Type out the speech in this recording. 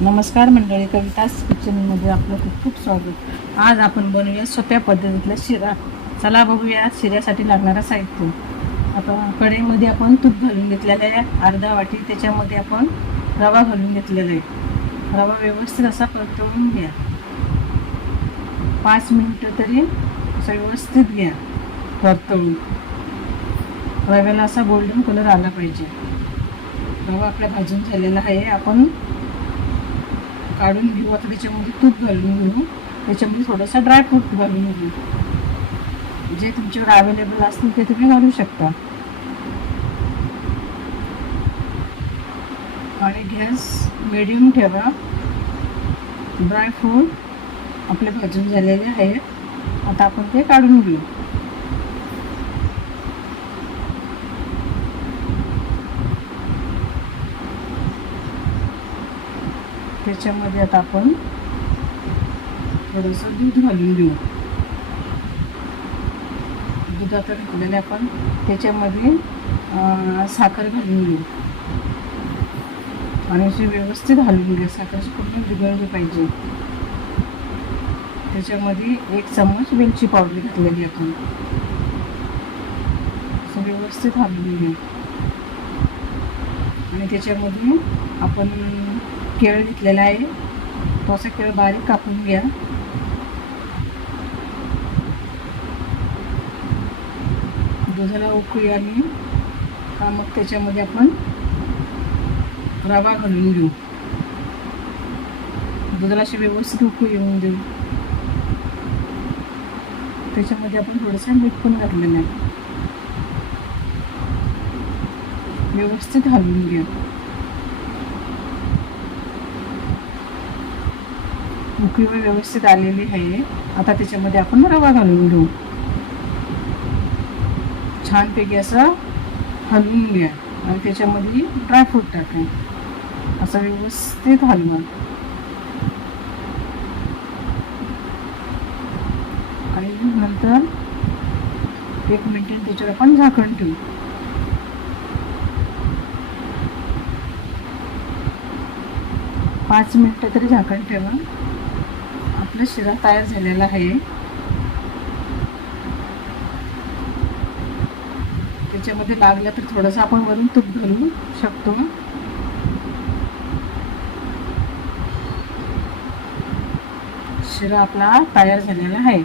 नमस्कार मंडळी, कवितास किचनमध्ये आपलं खूप खूप स्वागत. आज आपण बनवूया सोप्या पद्धतीतला शिरा. चला बघूया शिऱ्यासाठी लागणारं साहित्य. आता कढईमध्ये आपण तूप घालून घेतलेलं आहे, अर्धा वाटी. त्याच्यामध्ये आपण रवा घालून घेतलेला आहे. रवा व्यवस्थित असा परतवून घ्या. 5 मिनिटं तरी असं व्यवस्थित घ्या परतवून. रव्याला असा गोल्डन कलर आला पाहिजे. रवा आपला भाजून झालेला आहे. आपण काढून घेऊ. आता त्याच्यामध्ये तूप घालून घेऊ. त्याच्यामध्ये थोडंसं ड्रायफ्रूट घालून घेऊ. जे तुमच्याकडे अवेलेबल असतील ते तुम्ही घालू शकता. आणि गॅस मिडियम ठेवा. ड्रायफ्रूट आपले भाजून झालेले आहेत. आता आपण ते काढून घेऊ. त्याच्यामध्ये आता आपण थोडंसं दूध घालून घेऊ. दूध आता घातलेलं आपण त्याच्यामध्ये साखर घालून घेऊ आणि असे व्यवस्थित घालून घेऊ. साखर पूर्ण विरघळली पाहिजे. त्याच्यामध्ये 1 चम्मच वेलची पावडर घातलेली आपण असं व्यवस्थित घालून घेऊ. आणि त्याच्यामध्ये आपण केळ घेतलेला आहे. तो असा केळ बारीक कापून घ्या. दुधाला उकळी आली का मग त्याच्यामध्ये आपण रवा घालून घेऊ. दुधाला अशी व्यवस्थित उकळी येऊन देऊ. त्याच्यामध्ये आपण थोडंसं मीठ पण घातलेलं आहे. व्यवस्थित घालून घ्या. उकळी व्यवस्थित आलेली आहे. आता त्याच्यामध्ये आपण रवा घालून घेऊ. छानपैकी असं हलवून घ्या आणि त्याच्यामध्ये ड्रायफ्रूट टाका. असं व्यवस्थित हलवा. आणि नंतर 1 मिनिट त्याच्यावर आपण झाकण ठेवू. पाच मिनिटं तरी झाकण ठेवा. आपला शिरा तयार झालेला आहे. त्याच्यामध्ये लागलं तर थोडंसं आपण वरून तूप घालू शकतो. शिरा आपला तयार झालेला आहे.